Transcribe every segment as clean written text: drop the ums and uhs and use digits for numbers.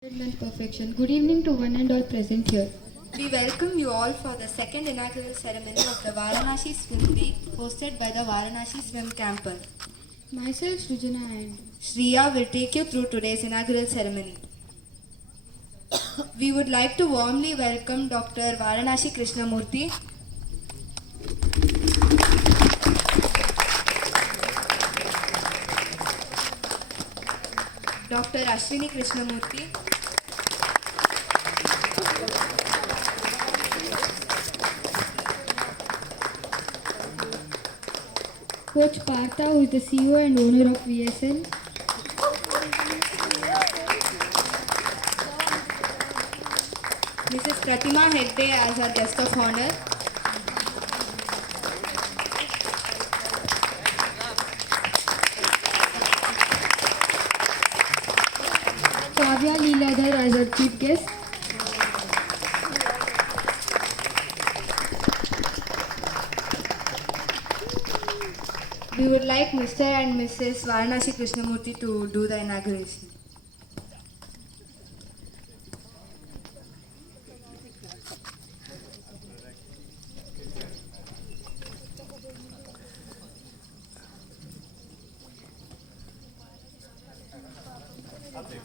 and perfection. Good evening to one and all present here. We welcome you all for the second inaugural ceremony of the Varanasi Swim Week hosted by the Varanasi Swim Campus. Myself, Srijana, and Shriya will take you through today's inaugural ceremony. We would like to warmly welcome Dr. Varanasi Krishnamurthy, Dr. Ashwini Krishnamurthy, Coach Partha, who is the CEO and owner of VSL. Mrs. Pratima Hegde as our guest of honor, Kavya Leeladhar as our chief guest. we would like Mr. and Mrs. Varanasi Krishnamurthy to do the inauguration. Thank you.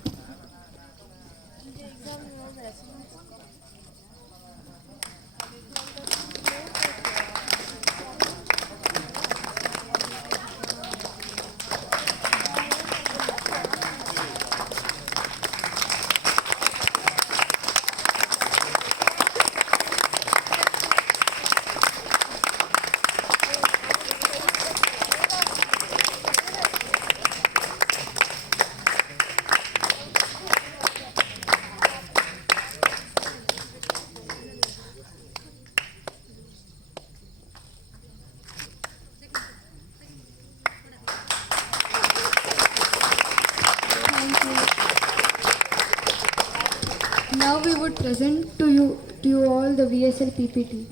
Now we would present to you all the VSL PPT.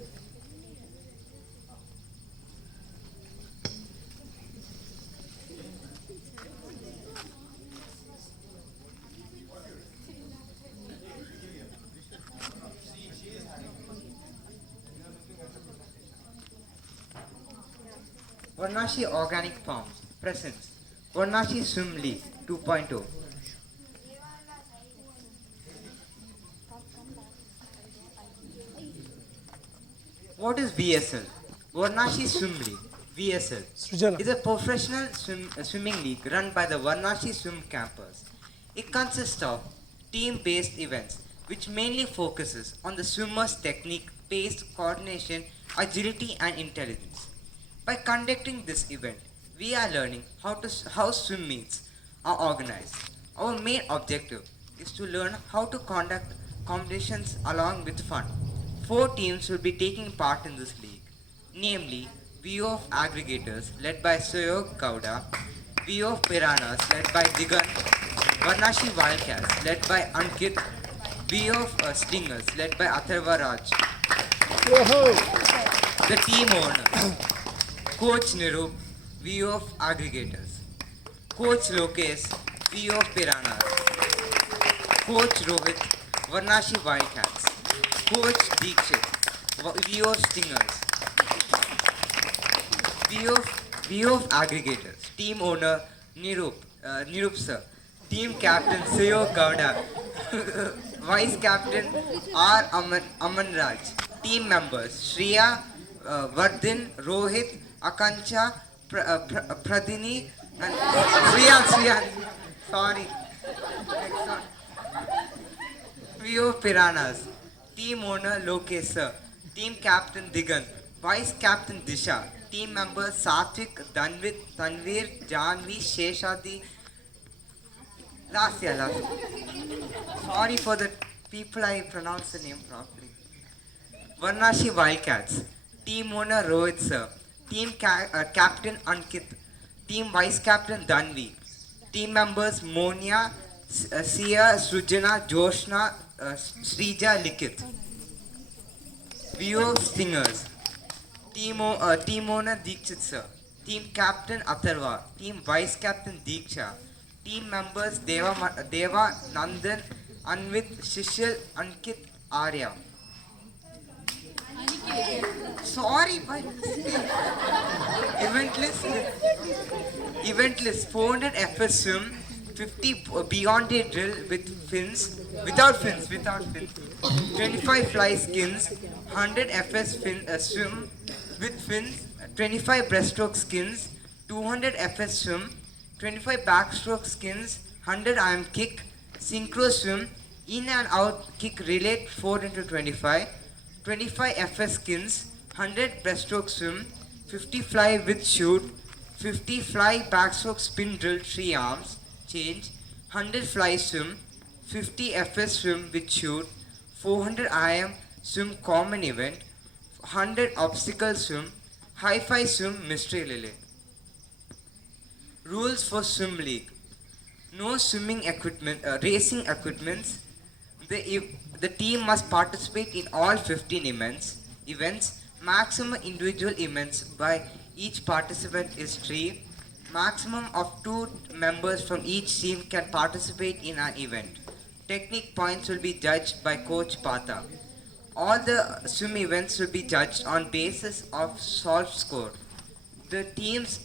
Varnashi Organic Farms presents Varnashi Swim League 2.0. What is VSL? Varnashi Swim League VSL is a professional swimming league run by the Varnashi Swim Campus. It consists of team-based events which mainly focuses on the swimmer's technique, pace, coordination, agility and intelligence. By conducting this event, we are learning how swim meets are organized. Our main objective is to learn how to conduct competitions along with fun. 4 teams will be taking part in this league, namely VO of Aggregators led by Soyog Gowda, VO of Piranhas led by Digan, Varnashi Wildcats led by Ankit, VO of Stingers led by Atharva Raj. The team owner, Coach Nirup, VO of Aggregators, Coach Lokesh, VO of Piranhas, Coach Rohit, Varnashi Wildcats, Coach Deekshit, VO of Stingers, VO of Aggregators, team owner Nirup sir, team captain Sayo Gowda, vice captain R. Aman Raj, team members Shriya, Vardin, Rohit, Akancha, Pradini, and Sriyan. Sorry. Next one. VO Piranhas. Team owner Lokesh sir. Team captain Digan. Vice captain Disha. Team members Satvik, Danvit, Tanvir, Janvi, Sheshadi. Last year. Sorry for the people I pronounce the name properly. Varnashi Wildcats. Team owner Rohit sir. Team captain Ankit. Team vice captain Danvi. Team members Monia, Sia, Sujana, Joshna, Srija, Likit. VO Stingers. Team owner Deekshit sir. Team captain Atharva. Team vice captain Deeksha. Team members Deva Nandan, Anvit Shishil Ankit Arya. Sorry, bhai. Eventless 400 FS swim, 50 beyond a drill with fins, without fins, 25 fly skins, 100 FS swim with fins, 25 breaststroke skins, 200 FS swim, 25 backstroke skins, 100 IM kick, synchro swim, in and out kick relay 4 into 25, 25 FS skins, 100 breaststroke swim, 50 fly with shoot, 50 fly backstroke spin drill 3 arms, change, 100 fly swim, 50 FS swim with shoot, 400 IM swim common event, 100 obstacle swim, hi-fi swim mystery relay. Rules for swim league. No swimming equipment, racing equipments. The team must participate in all 15 events. Maximum individual events by each participant is 3. Maximum of 2 members from each team can participate in an event. Technique points will be judged by Coach Pata. All the swim events will be judged on basis of solve score. The team's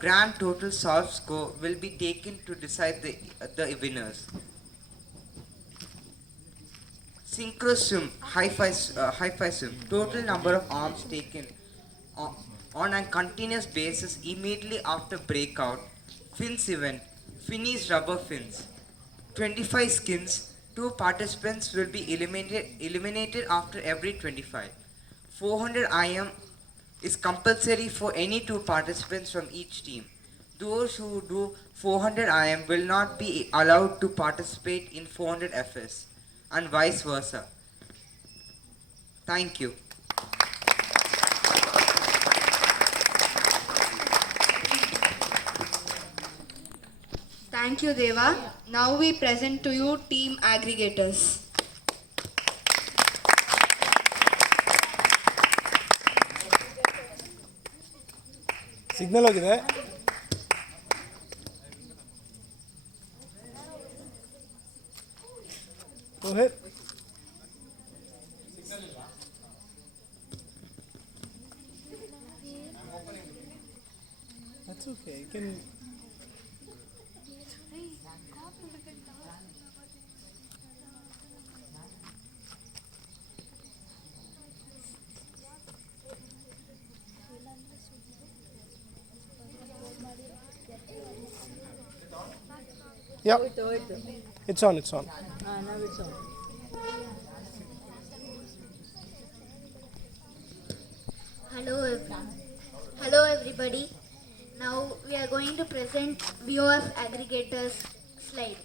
grand total solve score will be taken to decide the winners. Synchro swim, hi-fi swim. Total number of arms taken on a continuous basis immediately after breakout. Fins event, Finnies rubber fins. 25 skins. 2 participants will be eliminated after every 25. 400 IM is compulsory for any 2 participants from each team. Those who do 400 IM will not be allowed to participate in 400 FS and vice versa. Thank you. Thank you, Deva. Now we present to you team aggregators. Signal ಹೋಗಿದೆ. Go ahead. That's okay. You can. Yeah. It's on. It's on. Now it's on. Hello everybody. Now we are going to present BOF aggregators slide.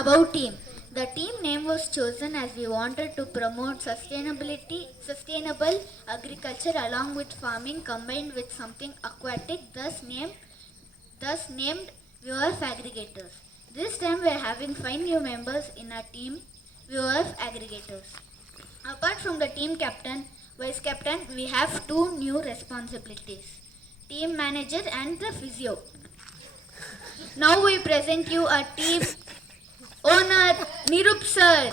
About team. The team name was chosen as we wanted to promote sustainable agriculture along with farming combined with something aquatic, thus named BOF aggregators. This time we are having 5 new members in our team BOF aggregators. Apart from the team captain, vice captain, we have 2 new responsibilities, team manager and the physio. Now we present you our team owner, Nirup sir.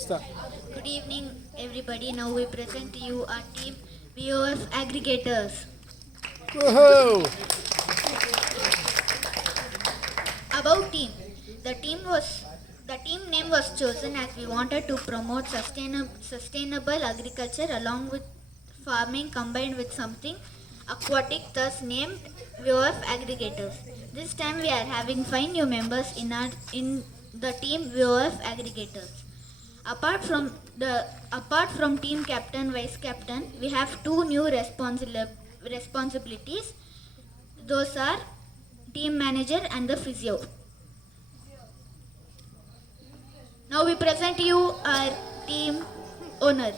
Start. Good evening everybody. Now we present to you our team BOF aggregators. Woohoo! About team. The team name was chosen as we wanted to promote sustainable agriculture along with farming combined with something aquatic, thus named VOF aggregators. This time we are having 5 new members in the team VOF aggregators. Apart from team captain, vice captain, we have 2 new responsibilities. Those are team manager and the physio. Now we present you our team owner.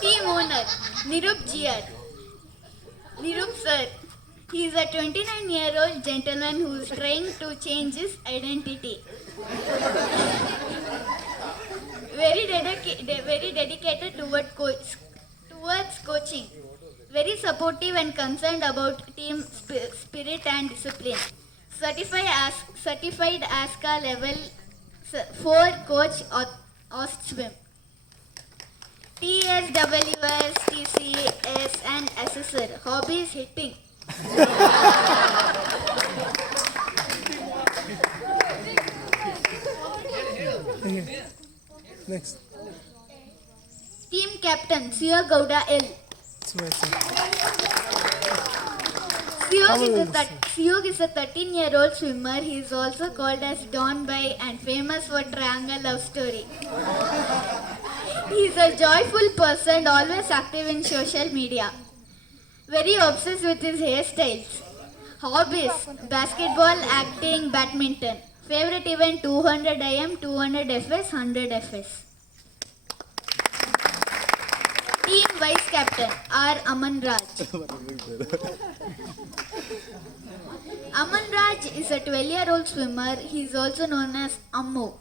Team owner, Nirup Jiar. Nirup sir, he is a 29-year-old gentleman who is trying to change his identity. Very dedicated towards coaching. Very supportive and concerned about team spirit and discipline. Certified ASCA level 4 coach Swim. TSWS, TCS and assessor. Hobbies hitting. Next. Team captain Siya Gowda L. Siyog is a 13-year-old swimmer. He is also called as Don Bai and famous for triangle love story. He is a joyful person, always active in social media. Very obsessed with his hairstyles. Hobbies: basketball, acting, badminton. Favorite event: 200 IM, 200 FS, 100 FS. Team vice captain R. Aman Raj. Aman Raj is a 12-year-old swimmer. He is also known as Ammu.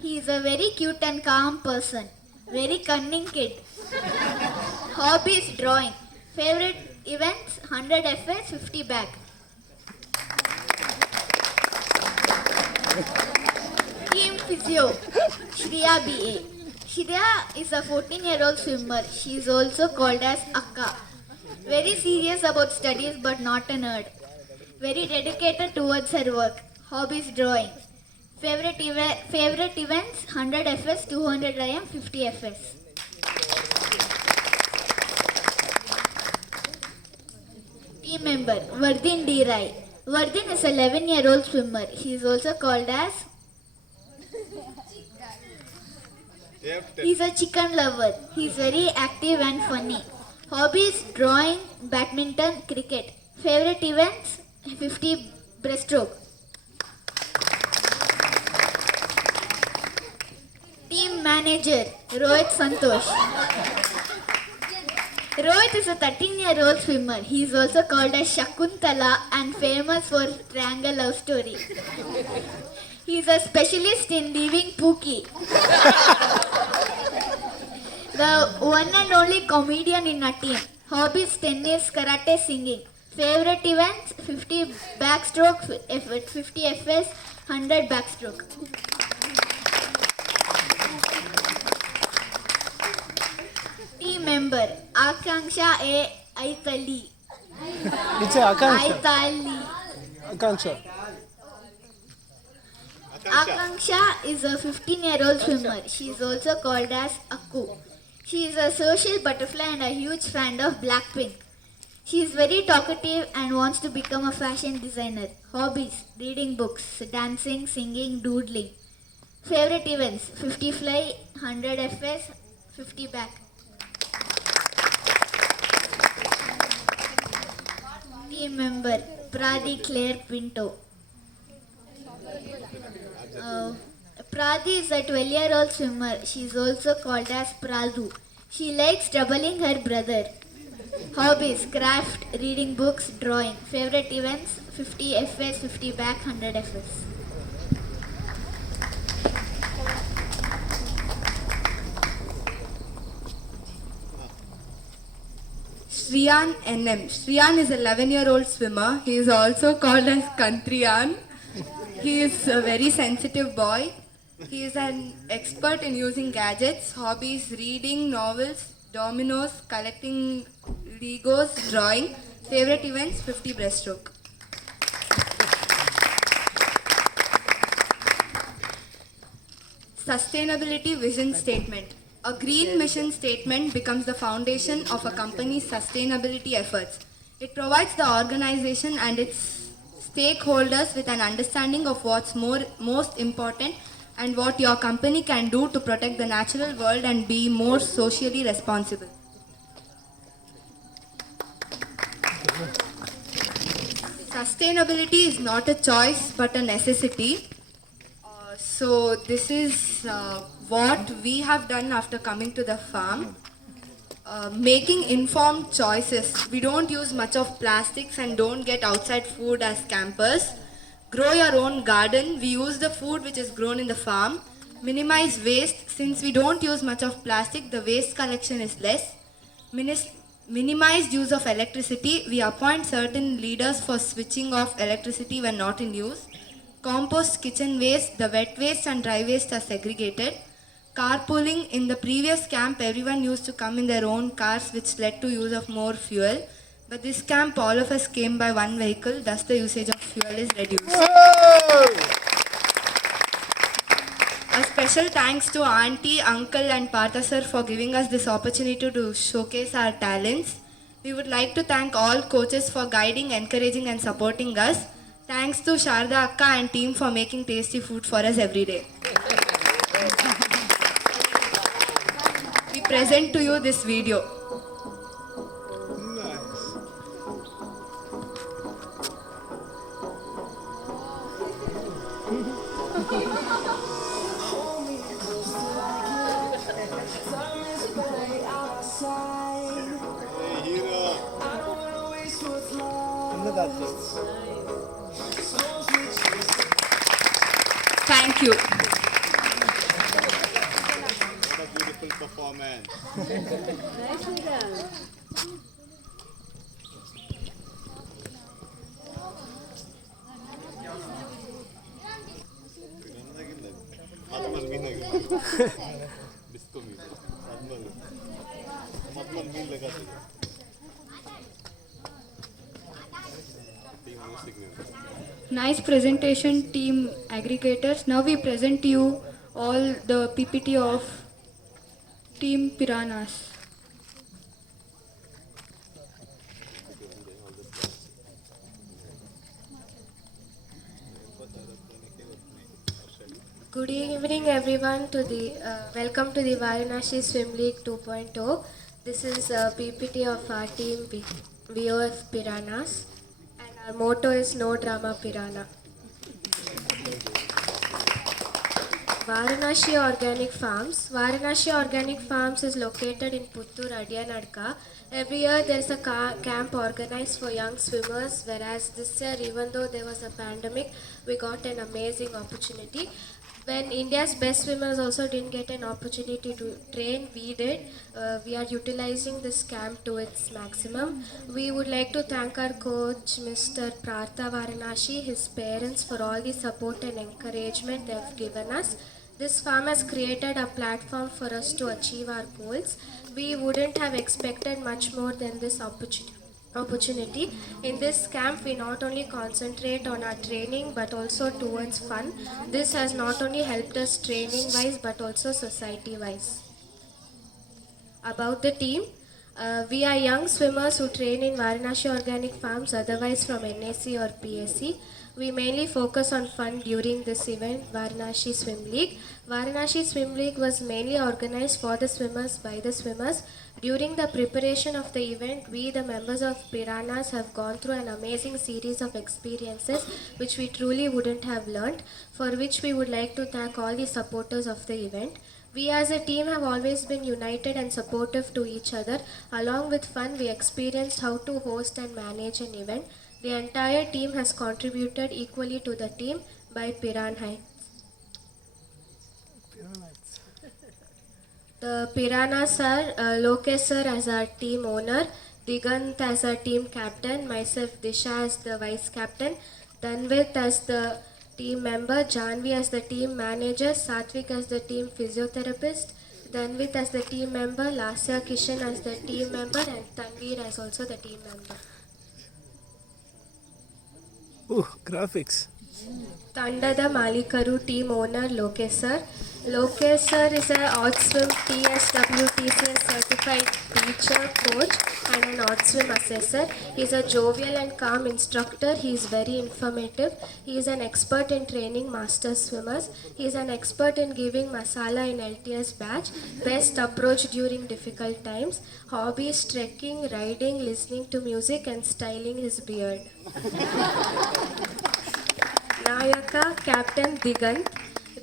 He is a very cute and calm person. Very cunning kid. Hobbies: drawing. Favorite events: 100 FS, 50 back. Team physio Shriya BA. Shriya is a 14-year-old swimmer. She is also called as Akka. Very serious about studies but not a nerd. Very dedicated towards her work. Hobbies: drawing. Favorite events: 100 FS, 200 IM, 50 FS. Team member Vardin D. Rai. Vardin is a 11-year-old swimmer. He is also called as He's a chicken lover. He is very active and funny. Hobbies: drawing, badminton, cricket. Favorite events: 50 breaststroke. Team manager Rohit Santosh. Rohit is a 13-year-old swimmer. He is also called as Shakuntala and famous for triangle love story. He is a specialist in leaving Pookie. The one and only comedian in our team. Hobbies: tennis, karate, singing. Favorite events: 50 backstroke, 50 FS, 100 backstroke. Team member Akanksha A. Aitali. It's a Akansha. Aitali. Akansha. Akanksha is a 15-year-old swimmer. She is also called as Akku. She is a social butterfly and a huge fan of Blackpink. She is very talkative and wants to become a fashion designer. Hobbies: reading books, dancing, singing, doodling. Favorite events: 50 fly, 100 FS, 50 back. Team member Pradi Claire Pinto. Pradi is a 12-year-old swimmer. She is also called as Pradu. She likes troubling her brother. Hobbies: craft, reading books, drawing. Favorite events: 50 FS, 50 back, 100 FS. Shriyan NM. Shriyan is an 11-year-old swimmer. He is also called as Kantriyan. He is a very sensitive boy. He is an expert in using gadgets, hobbies, reading novels, dominoes, collecting Legos, drawing. Favorite events, 50 breaststroke. Sustainability vision statement. A green mission statement becomes the foundation of a company's sustainability efforts. It provides the organization and its stakeholders with an understanding of what's most important and what your company can do to protect the natural world and be more socially responsible. Sustainability is not a choice but a necessity. So this is what we have done after coming to the farm. Making informed choices. We don't use much of plastics and don't get outside food as campers. Grow your own garden. We use the food which is grown in the farm. Minimize waste. Since we don't use much of plastic, the waste collection is less. Minimized use of electricity. We appoint certain leaders for switching off electricity when not in use. Compost kitchen waste. The wet waste and dry waste are segregated. Carpooling. In the previous camp, everyone used to come in their own cars, which led to use of more fuel. But this camp, all of us came by one vehicle, thus the usage of fuel is reduced. A special thanks to Auntie, Uncle and Partha sir for giving us this opportunity to showcase our talents. We would like to thank all coaches for guiding, encouraging and supporting us. Thanks to Sharda Akka and team for making tasty food for us every day. We present to you this video. Thank you. What a beautiful performance. Nice presentation, team aggregators. Now we present to you all the PPT of Team Piranhas. Good evening everyone welcome to the Varanasi Swim League 2.0. This is a PPT of our team VOF Piranhas and our motto is No Drama Piranha. Varanasi Organic Farms. Varanasi Organic Farms is located in Puttur, Adiyanadka. Every year there is a camp organized for young swimmers, whereas this year, even though there was a pandemic, we got an amazing opportunity. When India's best swimmers also didn't get an opportunity to train, we did. We are utilizing this camp to its maximum. We would like to thank our coach, Mr. Partha Varanasi, his parents for all the support and encouragement they have given us. This farm has created a platform for us to achieve our goals. We wouldn't have expected much more than this opportunity. In this camp, we not only concentrate on our training but also towards fun. This has not only helped us training wise but also society wise. About the team, we are young swimmers who train in Varanasi Organic Farms, otherwise from NAC or PSC. We mainly focus on fun during this event, Varanasi Swim League. Varanasi Swim League was mainly organized for the swimmers by the swimmers. During the preparation of the event, we, the members of Piranhas, have gone through an amazing series of experiences which we truly wouldn't have learned, for which we would like to thank all the supporters of the event. We as a team have always been united and supportive to each other. Along with fun, we experienced how to host and manage an event. The entire team has contributed equally to the team by Piranhas. The Piranhas are Lokesh sir as our team owner, Digant as a team captain, myself Disha as the vice captain, Danvit as the team member, Janvi as the team manager, Satvik as the team physiotherapist, Danvit as the team member, Lasya Kishan as the team member, and Tanveer as also the team member. Ooh, graphics. Tandada Malikaru team owner Lokesh sir. Lokesh sir is an OddSwim TSW TCS certified teacher, coach and an OddSwim assessor. He is a jovial and calm instructor. He is very informative. He is an expert in training master swimmers. He is an expert in giving masala in LTS batch. Best approach during difficult times. Hobbies trekking, riding, listening to music and styling his beard. Nayaka Captain Digant.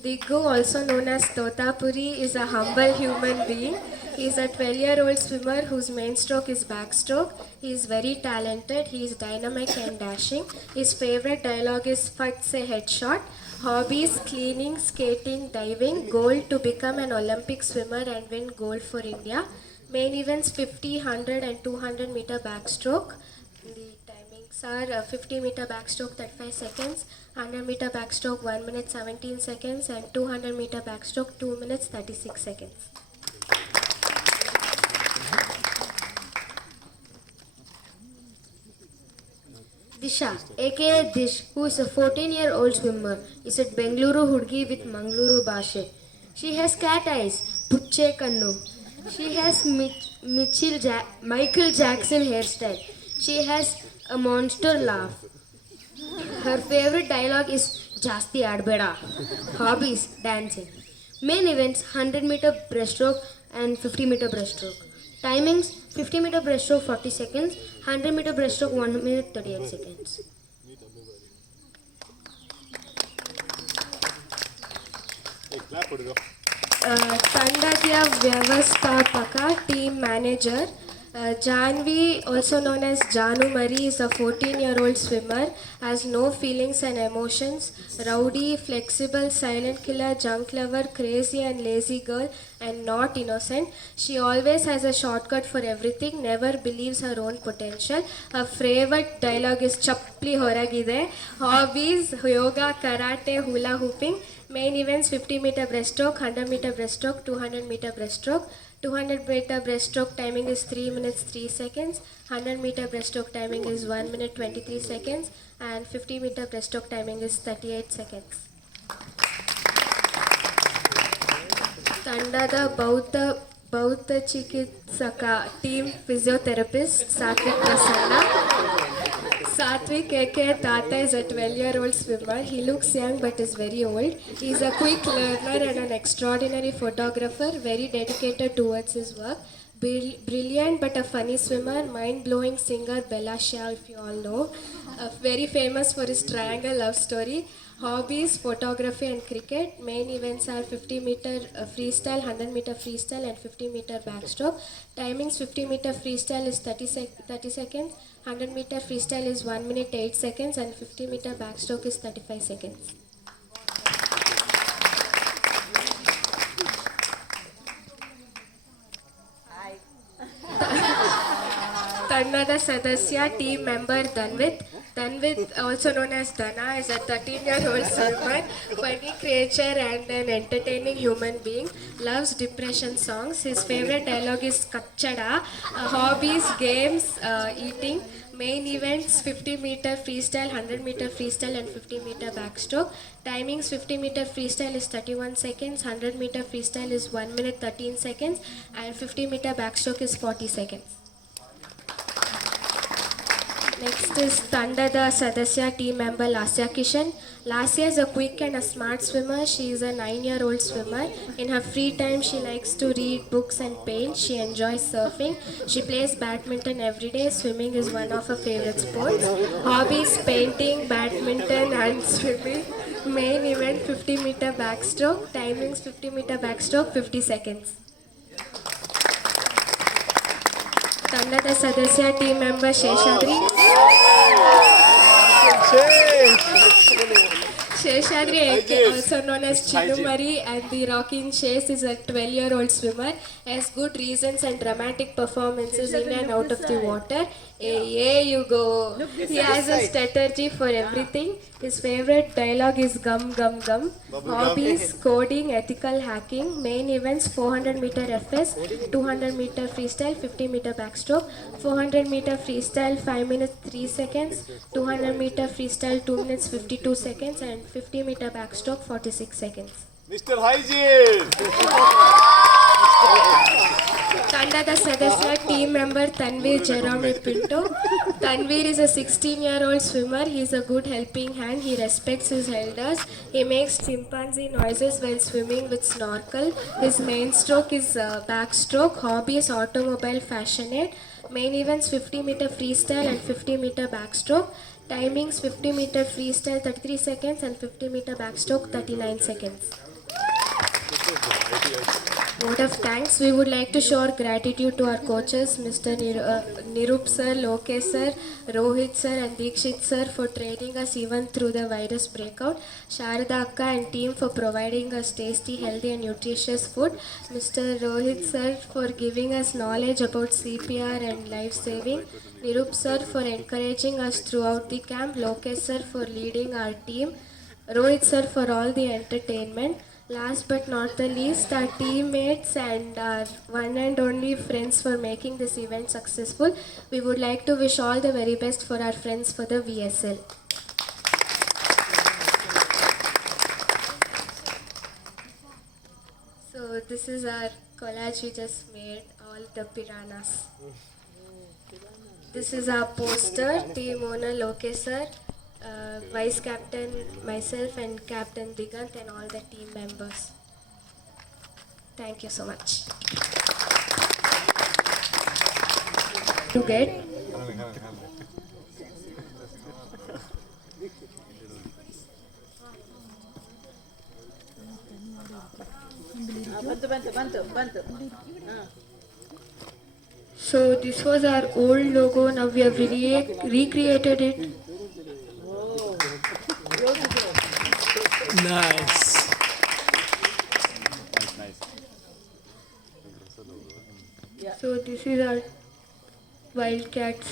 Diggu, also known as Totapuri, is a humble human being. He is a 12-year-old swimmer whose main stroke is backstroke. He is very talented. He is dynamic and dashing. His favorite dialogue is "Fat se headshot." Hobbies: cleaning, skating, diving. Goal: to become an Olympic swimmer and win gold for India. Main events: 50, 100 and 200 meter backstroke. The timings are 50 meter backstroke 35 seconds, 100 meter backstroke 1 minute 17 seconds and 200 meter backstroke 2 minutes 36 seconds. Disha, aka Dish, who is a 14-year-old swimmer, is at Bengaluru Hudgi with Mangaluru Bashe. She has cat eyes, Pucche Kannu. She has Michael Jackson hairstyle. She has a monster laugh. Her favorite dialogue is Jasti Adbeda. Hobbies: dancing. Main events: 100 meter breaststroke and 50 meter breaststroke. Timings: 50 meter breaststroke 40 seconds, 100 meter breaststroke 1 minute 38 seconds. Hey, clap for it. Tandagya Vyavasthapaka, team manager. Janvi, also known as Janu Mari, is a 14-year-old swimmer, has no feelings and emotions, rowdy, flexible, silent killer, junk lover, crazy and lazy girl, and not innocent. She always has a shortcut for everything, never believes her own potential. Her favorite dialogue is Chappli Horagide. Hobbies: yoga, karate, hula hooping. Main events: 50 meter breaststroke, 100 meter breaststroke, 200 meter breaststroke. 200 meter breaststroke timing is 3 minutes 3 seconds. 100 meter breaststroke timing is 1 minute 23 seconds. And 50 meter breaststroke timing is 38 seconds. Tandada Bauta Chikitsaka, team physiotherapist Satvik Prasanna. Satvik aka Tata is a 12-year-old swimmer. He looks young but is very old. He is a quick learner and an extraordinary photographer, very dedicated towards his work. Brilliant but a funny swimmer, mind-blowing singer Bella Shah, if you all know. Very famous for his triangle love story. Hobbies: photography and cricket. Main events are 50 meter freestyle, 100 meter freestyle and 50 meter backstroke. Timings: 50 meter freestyle is 30 seconds, 100 meter freestyle is 1 minute 8 seconds and 50 meter backstroke is 35 seconds. Tannada Sadasya, team member Danvit. Danvit, also known as Dana, is a 13-year-old swimmer, funny creature and an entertaining human being. Loves depression songs. His favorite dialogue is Kachada. Hobbies: games, eating. Main events: 50 meter freestyle, 100 meter freestyle and 50 meter backstroke. Timings: 50 meter freestyle is 31 seconds, 100 meter freestyle is 1 minute 13 seconds and 50 meter backstroke is 40 seconds. Next is Tandada Sadasya, team member Lasya Kishan. Lasya is a quick and a smart swimmer. She is a 9-year-old swimmer. In her free time, she likes to read books and paint. She enjoys surfing. She plays badminton every day. Swimming is one of her favorite sports. Hobbies: painting, badminton and swimming. Main event: 50 meter backstroke. Timings: 50 meter backstroke 50 seconds. Tandada Sadasya, team member Sheshadri. Seshadri, also known as Chinumari, and the Rocking Chase is a 12-year-old swimmer. He has good reasons and dramatic performances in and out of the water. Hey, you go. He has a strategy for everything. His favorite dialogue is gum gum gum. Hobbies, coding, ethical hacking. Main events 400 meter FS, 200 meter freestyle, 50 meter backstroke, 400 meter freestyle 5 minutes 3 seconds, 200 meter freestyle 2 minutes 52 seconds, and 50 meter backstroke 46 seconds. Mr. Hygiene! ತಂಡದ ಸದಸ್ಯ team member Tanveer Jerome Pinto. Tanveer is a 16-year-old swimmer. He is a good helping hand. He respects his elders. He makes chimpanzee noises while swimming with snorkel. His main stroke is backstroke. Hobby is automobile fashionette. Main events 50 meter freestyle and 50 meter backstroke. Timings 50 meter freestyle 33 seconds and 50 meter backstroke 39 seconds. Vote of thanks. We would like to show our gratitude to our coaches, Mr. Nirup sir, Lokesh sir, Rohit sir, and Dikshit sir for training us even through the virus breakout. Sharada Akka and team for providing us tasty, healthy, and nutritious food. Mr. Rohit sir for giving us knowledge about CPR and life saving. Nirup sir for encouraging us throughout the camp. Lokesh sir for leading our team. Rohit sir for all the entertainment. Last but not the least, our teammates and our one and only friends for making this event successful. We would like to wish all the very best for our friends for the VSL. So this is our collage we just made, all the piranhas. This is our poster, team owner Lokesh sir, vice captain myself, and captain Digant, and all the team members. Thank you so much. To get So this was our old logo. Now we have recreated it. Nice. So this is our Wildcats.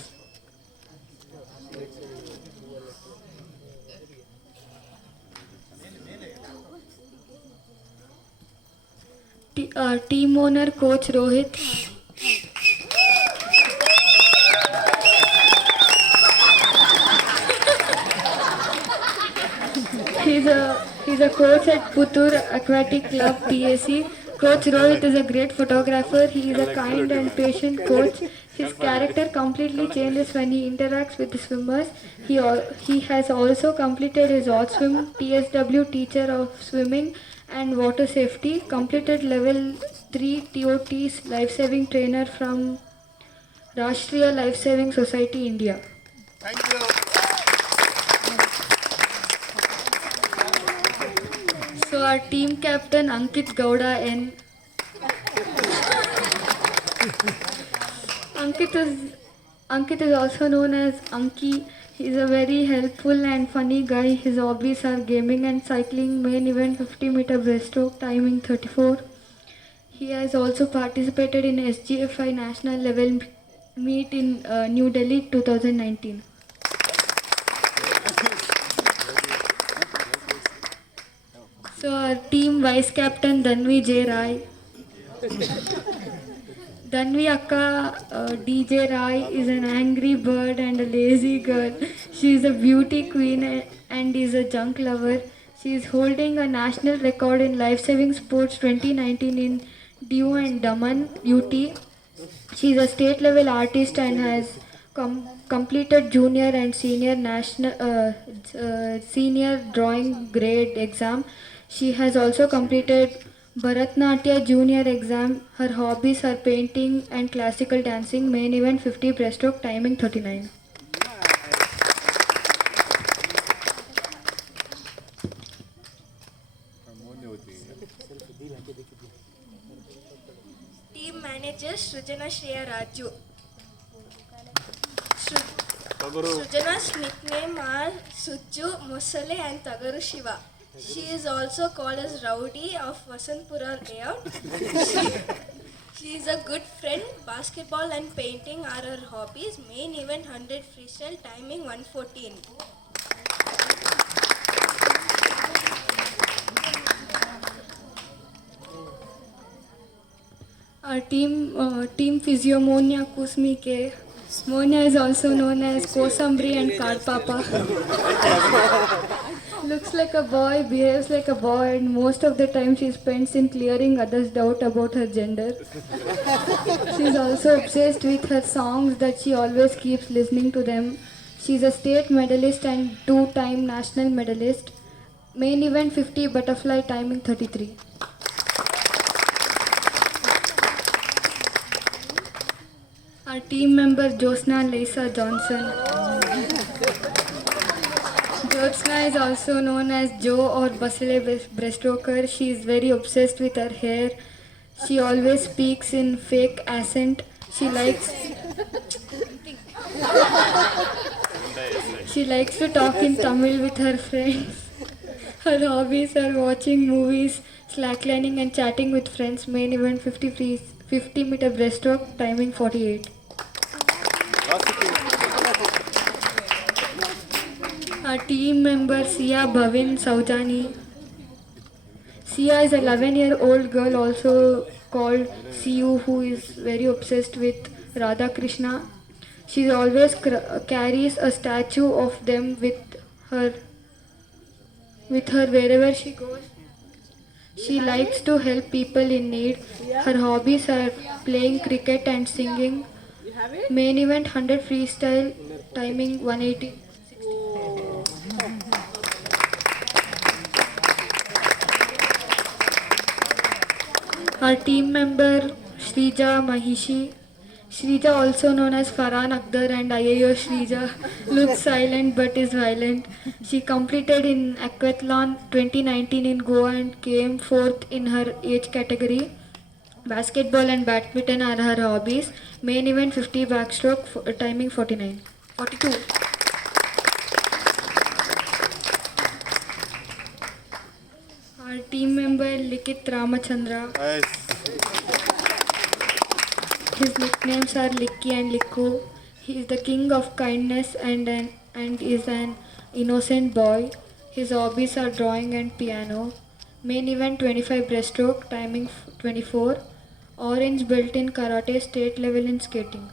Our team owner, Coach Rohit. He's a coach at Puttur Aquatic Club PAC. Coach Rohit is a great photographer. He is a kind and patient coach. His character completely changes when he interacts with the swimmers. He has also completed his OSWIM TSW teacher of swimming and water safety, completed level 3 TOT's life-saving trainer from Rashtriya Life Saving Society, India. Thank you. So our team captain Ankit Gowda N. Ankit is also known as Anki. He is a very helpful and funny guy. His hobbies are gaming and cycling. Main event 50 meter breaststroke, timing 34. He has also participated in SGFI national level meet in New Delhi 2019. So our team vice captain Dhanvi J. Rai. Dhanvi Akka DJ Rai is an angry bird and a lazy girl. She is a beauty queen and is a junk lover. She is holding a national record in life-saving sports 2019 in Diu and Daman, UT. She is a state-level artist and has completed junior and senior senior drawing grade exam. She has also completed Bharatnatyam junior exam. Her hobbies are painting and classical dancing. Main event 50 breaststroke, timing 39. Team manager Srujana Shreya Raju. Srujana's nickname are Suju, Musale, and Tagaru Shiva. She is also called as Rowdy of Vasantpura layout. She is a good friend. Basketball and painting are her hobbies. Main event 100 freestyle, timing 1:14. Our team physio Monia Kusmike. Monia is also known as Kosambri and Card Papa. Looks like a boy, behaves like a boy, and most of the time she spends in clearing others' doubt about her gender. She's also obsessed with her songs that she always keeps listening to them. She's a state medalist and two-time national medalist. Main event 50 butterfly, timing 33. Our team member Josna Lisa Johnson. Jyotsna is also known as Jo or Basile breaststroker. She is very obsessed with her hair. She always speaks in fake accent. She likes to talk in Tamil with her friends. Her hobbies are watching movies, slacklining and chatting with friends. Main event 50 meter breaststroke, timing 48. Our team member Sia Bhavin Saujani. Sia is a 11-year-old girl also called Siu who is very obsessed with Radha Krishna. She always carries a statue of them with her wherever she goes. She likes to help people in need. Her hobbies are playing cricket and singing. Main event 100 freestyle, timing 180. Our team member Shrija Mahishi. Shrija, also known as Farhan Akhtar and IAO Shrija, looks silent but is violent. She competed in Aquathlon 2019 in Goa and came fourth in her age category. Basketball and badminton are her hobbies. Main event 50 backstroke, timing 42. Our team member Likit Ramachandra. His nicknames are Licky and Likku. He is the king of kindness and is an innocent boy. His hobbies are drawing and piano. Main event 25 breaststroke, timing 24. Orange belt in karate, state level in skating.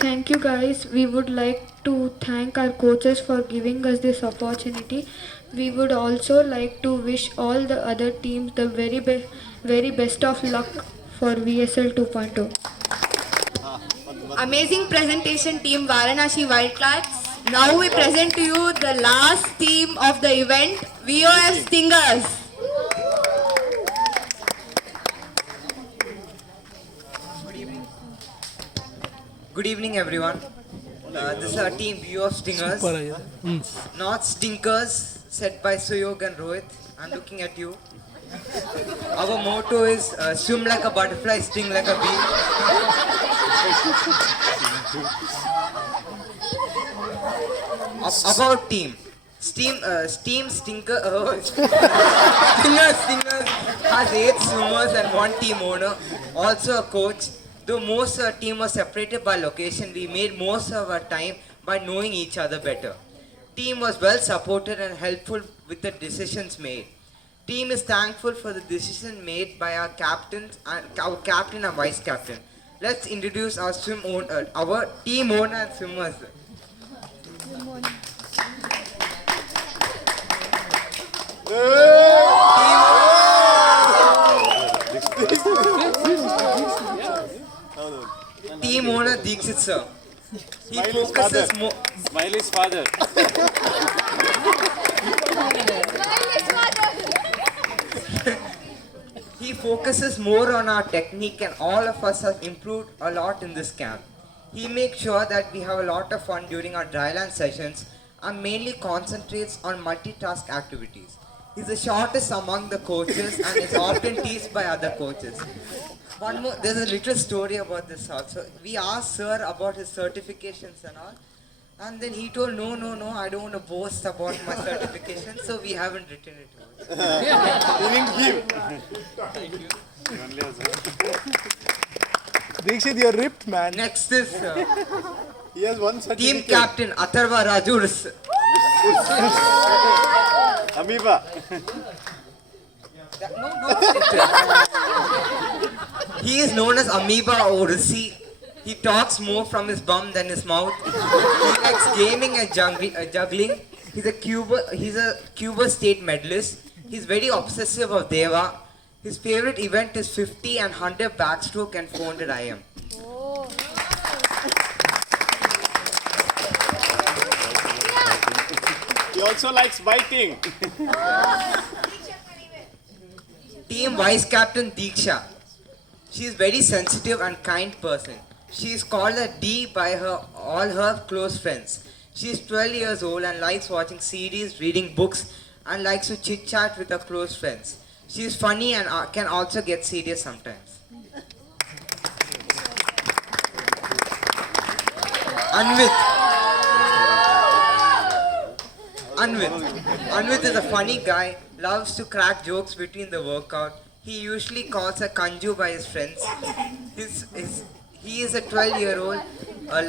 Thank you guys. We would like to thank our coaches for giving us this opportunity. We would also like to wish all the other teams the very best of luck for VSL 2.0. Amazing presentation, team Varanasi Wildcats. Now we present to you the last team of the event, VOF Stingers. Good evening, everyone. This is our team view of Stingers. Not Stinkers, said by Suyog and Rohit. I'm looking at you. Our motto is swim like a butterfly, sting like a bee. About team. Steam Stinker. Stingers has 8 swimmers and 1 team owner, also a coach. Though most of our team was separated by location, we made most of our time by knowing each other better. Team was well supported and helpful with the decisions made. Team is thankful for the decision made by our captain and vice captain. Let's introduce our our team owner and swimmers. Team owner Dixit sir. He focuses more. Smiley's father. He focuses more on our technique and all of us have improved a lot in this camp. He makes sure that we have a lot of fun during our dryland sessions and mainly concentrates on multitask activities. He's the shortest among the coaches and is often teased by other coaches. One more, there's a little story about this also. We asked sir about his certifications and all. And then he told, no, I don't want to boast about my certification, so we haven't written it out. He didn't give. Dikshit, you're ripped, man. Next is He has one team certificate. captain Atharva Rajurs. Amoeba. He is known as Amoeba Odyssey. He talks more from his bum than his mouth. He likes gaming and juggling. He's a Cuba state medalist. He's very obsessive of Deva. His favorite event is 50 and 100 backstroke and 400 IM. He also likes biting. Team vice captain Diksha. She is very sensitive and kind person. She is called a D by all her close friends. She is 12 years old and likes watching series, reading books, and likes to chit chat with her close friends. She is funny and can also get serious sometimes. Anvit is a funny guy, loves to crack jokes between the workout. He usually calls her Kanju by his friends. He is a 12-year-old,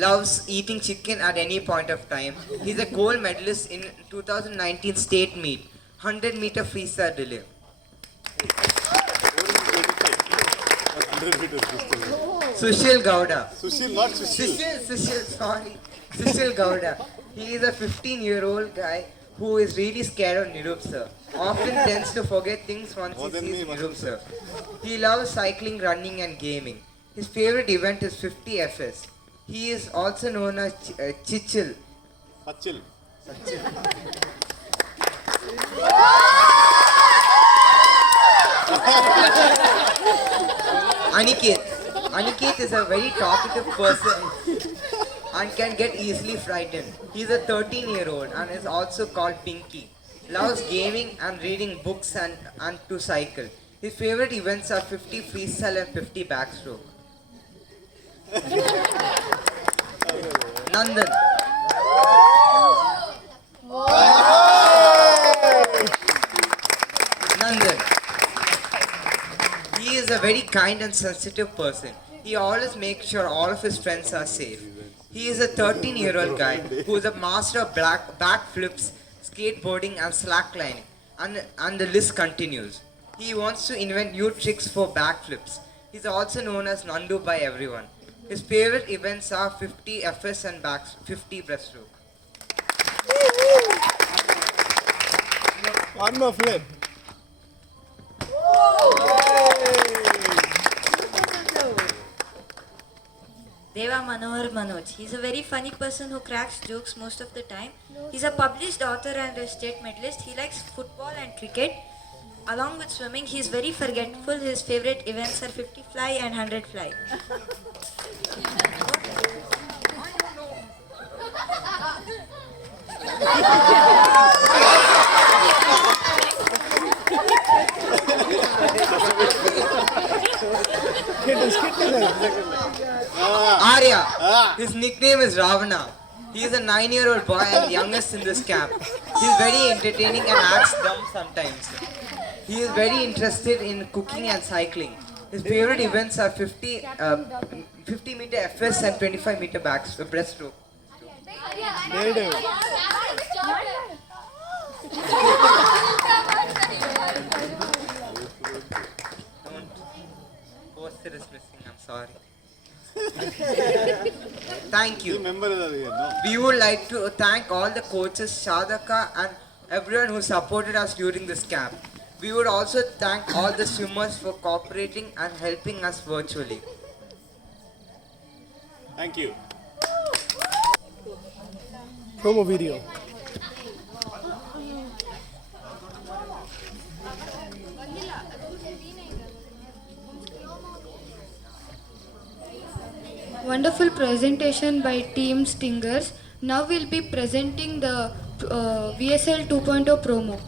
loves eating chicken at any point of time. He's a gold medalist in 2019 state meet, 100-meter freestyle relay. 100 meters distance. Sushil Gowda. Sushil, not Sushil. Sushil Gowda. He is a 15-year-old guy who is really scared of Nirup sir. Often tends to forget things once More he than sees me, Nirup sir. He loves cycling, running and gaming. His favorite event is 50 FS. He is also known as Chichil. Achil. Aniket is a very talkative person and can get easily frightened. He is a 13-year-old and is also called Pinky. Loves gaming and reading books and to cycle. His favorite events are 50 freestyle and 50 backstroke. Nandan. He is a very kind and sensitive person. He always makes sure all of his friends are safe. He is a 13-year-old guy who is a master of backflips, skateboarding and slacklining. And the list continues. He wants to invent new tricks for backflips. He is also known as Nandu by everyone. His favorite events are 50 FS and 50 breaststroke. One more flip. Deva Manohar Manoj. He's a very funny person who cracks jokes most of the time. He's a published author and a state medalist. He likes football and cricket. Along with swimming, he's very forgetful. His favorite events are 50 fly and 100 fly. Arya. His nickname is Ravana. He is a 9-year-old boy and youngest in this camp. He is very entertaining and acts dumb sometimes. He is very interested in cooking and cycling. His favorite events are 50 meter FS and 25 meter breaststroke. Don't. Poster is missing. I'm sorry. Thank you. Members are here, no? We would like to thank all the coaches, Shadaka and everyone who supported us during this camp. We would also thank all the swimmers for cooperating and helping us virtually. Thank you. Promo video. Wonderful presentation by Team Stingers. Now we'll be presenting the VSL 2.0 promo.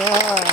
Nice.